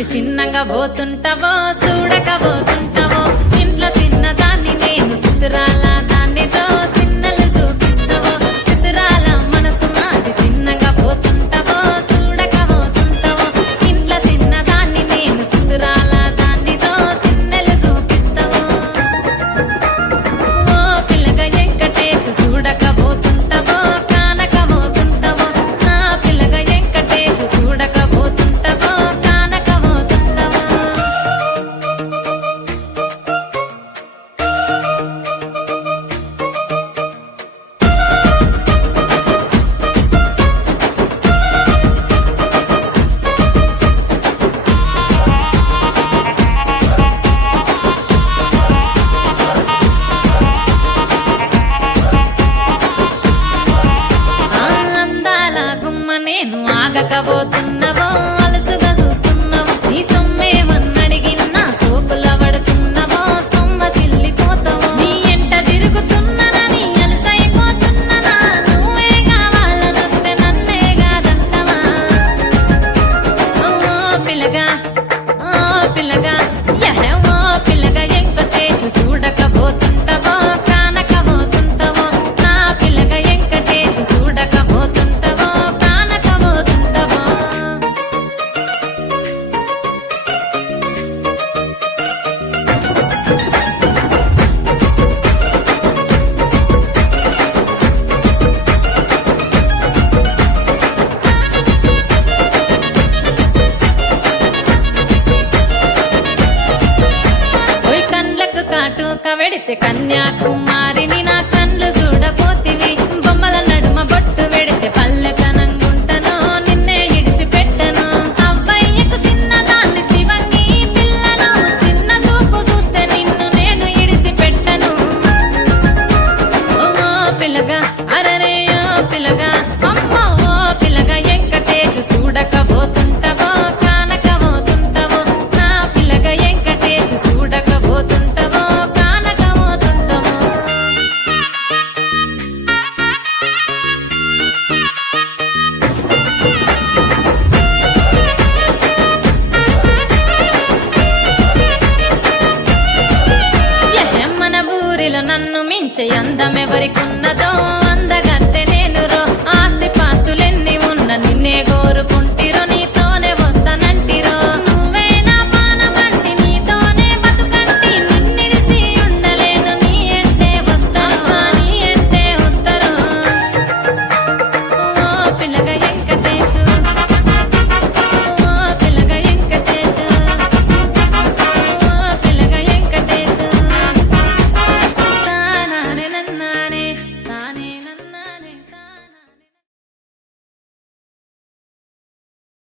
నాది చిన్నగా పోతుంటావో చూడకపోతుంటావో ఇంట్లో చిన్నదాన్ని నేను చిత్రాల దాన్నితో చిన్నలు చూపిస్తావో చిత్రాల మనసు నాది చిన్నగా పోతుంటావో చూడకపోతుంటావో ఇంట్లో చిన్నదాన్ని నేను చిత్రాల దాన్నితో చిన్నలు చూపిస్తావో ఓ పిల్లగా వెంకటేశు చూడకపోతుంటావో కానకపోతుంటావో నా పిల్లగా వెంకటేశు చూడకపోతుంటావో కానకపోతుంటావో ఆ అందాల గుమ్మ నేను ఆగకపోతున్నావో అలసుగా చూస్తున్నావో నీ సొమ్మేమన్నడిగినా సోకుల పడుతున్నావో సొమ్మ సిల్లిపోతావో నీ ఎంట తిరుగుతున్నానని అలసైపోతున్నానా నువ్వే కావాలనొస్తే నన్నే కాదంటవా ఓ పిల్లగా ఓ పిల్లగా యహే ఓ పిల్లగా వెంకటేశు చూడకపోతుంటావో కానకపోతుంటావో నా పిల్లగా వెంకటేశు చూడకపోతుంటావో కానకపోతుంటావో ఓయ్ కండ్లకు కాటుక వెడితే కన్యాకుమారిని నా కండ్లు చూడపోతివి బొమ్మల నడుమ బొట్టు వెడితే పల్లెతనంగుంటను నిన్నే ఇడిసి పెట్టను అవ్వయ్యకు చిన్నదాన్ని శివంగి పిల్లను చిన్న చూపు చూస్తే నిన్ను నేను ఇడిసి పెట్టను ఓ పిల్లగా అరరే ఓ పిల్లగా అమ్మో ఓ పిల్లగా వెంకటేశు చూడకపోతుంటావో కానకపోతుంటావో నా పిల్లగా వెంకటేశు చూడకపోతుంటావో కానకపోతుంటావో మన ఊరిలో నన్ను మించే అందమెవరికున్నదో